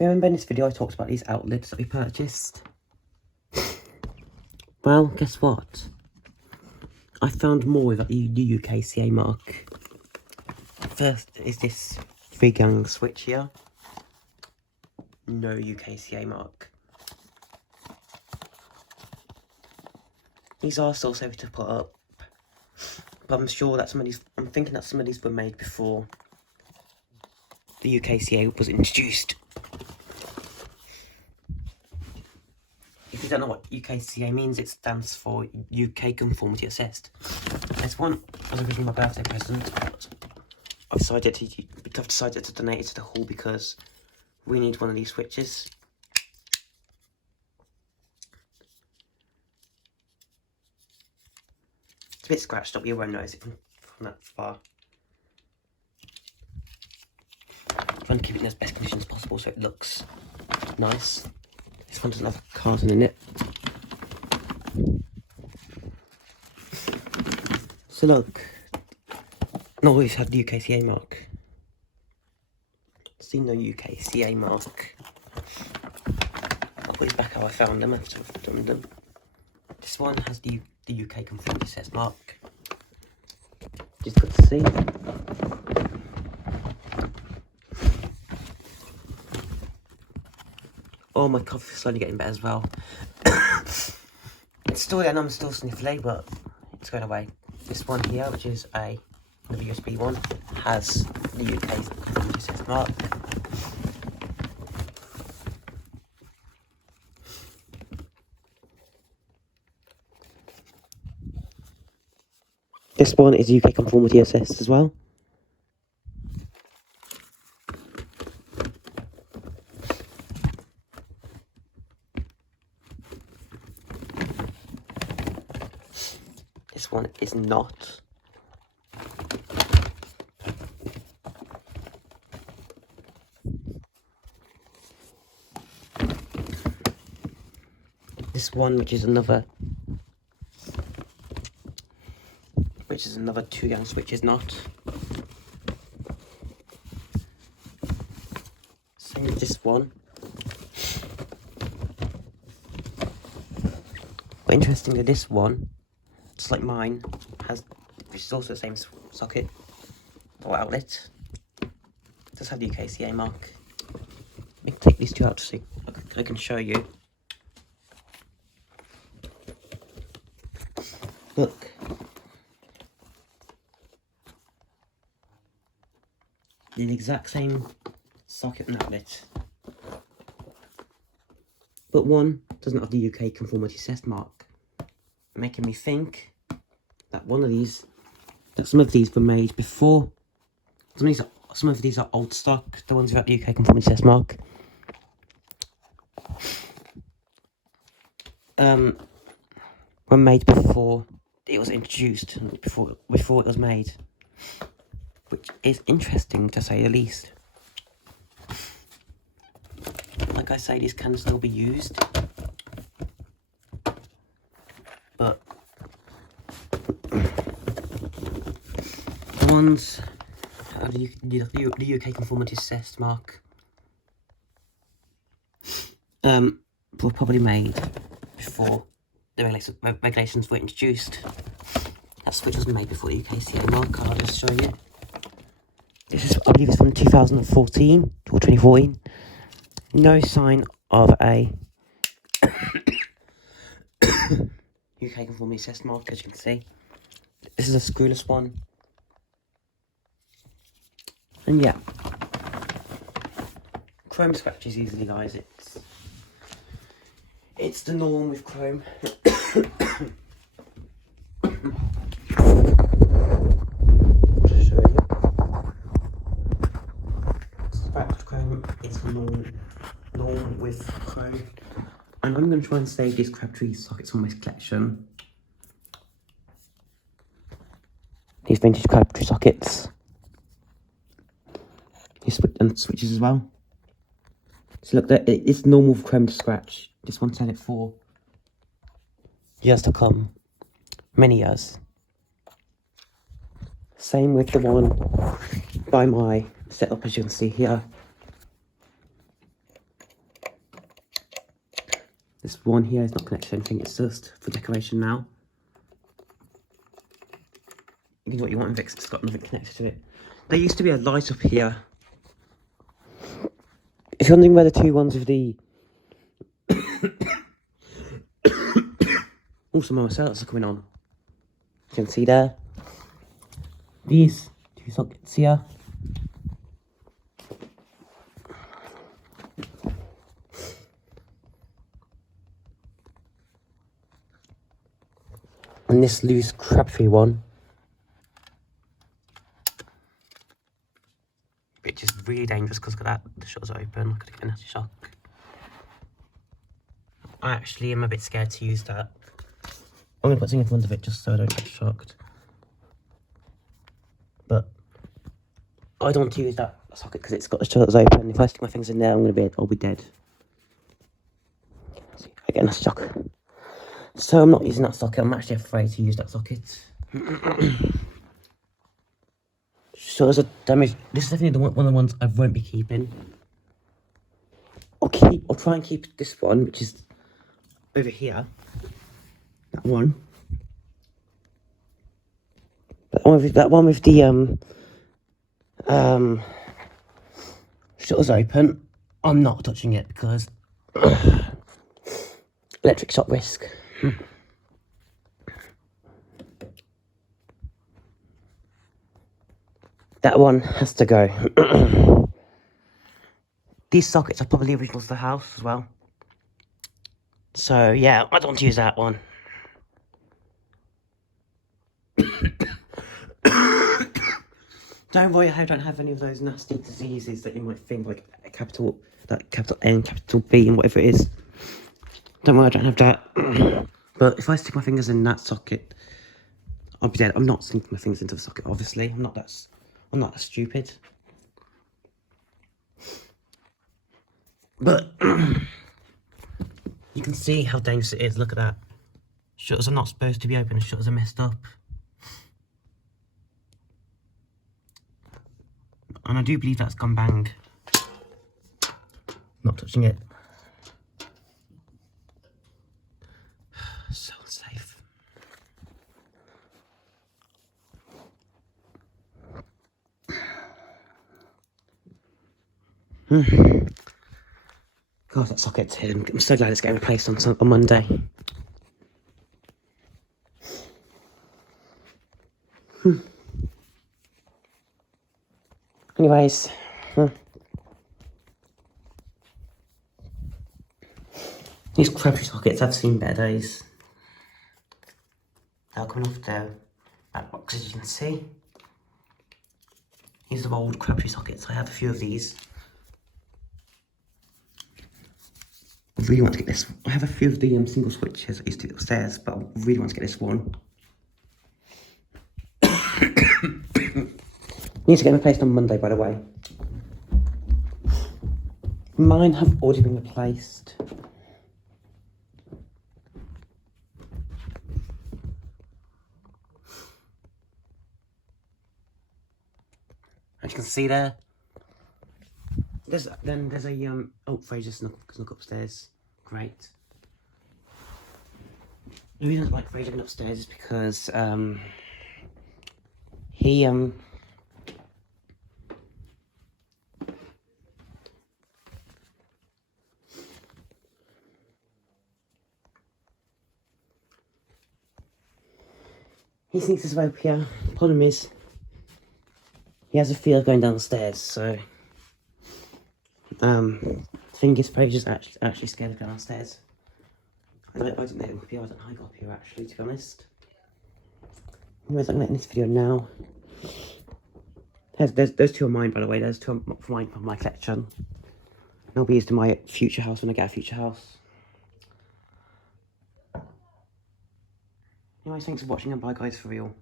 Remember in this video I talked about these outlets that we purchased? Well, guess what? I found more with the UKCA mark. First is this 3-gang switch here. No UKCA mark. These are still safe to put up, but I'm sure that I'm thinking that some of these were made before the UKCA was introduced. If you don't know what UKCA means, it stands for UK Conformity Assessed. This one was originally my birthday present, but I've decided to donate it to the hall because we need one of these switches. It's a bit scratched up, you won't notice it from that far. I'm trying to keep it in as best condition as possible so it looks nice. This one doesn't have a carton in it. So look, not always had the UKCA mark. See no UKCA mark. I'll put these back how I found them after I've done them. This one has the UK Conformity Assessed mark. Just good to see. Oh, my coffee's slowly getting better as well. It's still there and I'm still sniffly, but it's going away. This one here, which is another USB one, has the UK Conformity Assessed mark. This one is UK Conformity Assessed as well. This one is not. This one, which is another 2-gang switch, is not. Same with this one. But interestingly, this one, just like mine, which is also the same socket or outlet, does have the UKCA mark. Let me take these two out to see. I can show you. Look. The exact same socket and outlet. But one doesn't have the UK Conformity Assessed mark, making me think that some of these were made before. Some of these are old stock, the ones without the UK Conformity Assessed mark. Were made before it was introduced, before it was made, which is interesting to say the least. Like I say, these can still be used, but the ones the UK Conformity Assessed mark were probably made before the regulations were introduced. That switch was made before the UKCA mark. I'll just show you. This is, I believe it's from 2014 or 2014. No sign of a UK Conformity Assessed mark, as you can see. This is a screwless one. And yeah, chrome scratches easily, guys. It's the norm with chrome. Scratched chrome is the norm with chrome. And I'm going to try and save these Crabtree sockets from my collection. These vintage Crabtree sockets. And switches as well. So look, it's normal for chrome to scratch. This one's had it for years to come. Many years. Same with the one by my setup, as you can see here. This one here is not connected to anything, it's just for decoration now. You can do what you want with it, it's got nothing connected to it. There used to be a light up here. If you're wondering where the two ones with the... oh, some more cells are coming on. You can see there. These two sockets here. And this loose crabtree one. Which is really dangerous because look at that, the shutters are open, I could get a nasty shock. I actually am a bit scared to use that. I'm going to put something in front of it just so I don't get shocked. But I don't want to use that socket because it's got the shutters open. If I stick my fingers in there, I'll be dead. I get a nasty shock. So I'm not using that socket, I'm actually afraid to use that socket. Shutters are damaged. This is definitely one of the ones I won't be keeping. I'll try and keep this one, which is over here. That one. That one with the shutters open. I'm not touching it because electric shock risk. That one has to go. These sockets are probably original to the house as well. So yeah, I don't want to use that one. Don't worry, I don't have any of those nasty diseases that you might think, like capital N, capital B, and whatever it is. Don't worry, I don't have that. But if I stick my fingers in that socket, I'll be dead. I'm not sinking my fingers into the socket, obviously. I'm not that stupid. But you can see how dangerous it is. Look at that. Shutters are not supposed to be open. Shutters are messed up. And I do believe that's gone bang. Not touching it. So safe. God, that socket's hidden. I'm so glad it's getting replaced on Monday. Anyways, these crabtree sockets, I've seen better days. They're coming off their back box, as you can see. These are old crabtree sockets. I have a few of these. I really want to get this. I have a few of the single switches I used to do upstairs, but I really want to get this one. Needs to get replaced on Monday, by the way. Mine have already been replaced. As you can see there, there's a oh, Fraser snuck upstairs. Great. The reason I like Fraser upstairs is because he sneaks his way up here. Problem is, he has a fear of going down the stairs, so I think his Fraser's actually scared of going downstairs. I don't know if he got up here actually, to be honest. Anyways, I'm going to end this video now. Those two are mine, by the way. Those two are mine from my collection. They'll be used in my future house when I get a future house. Anyways, thanks for watching and bye guys, for real.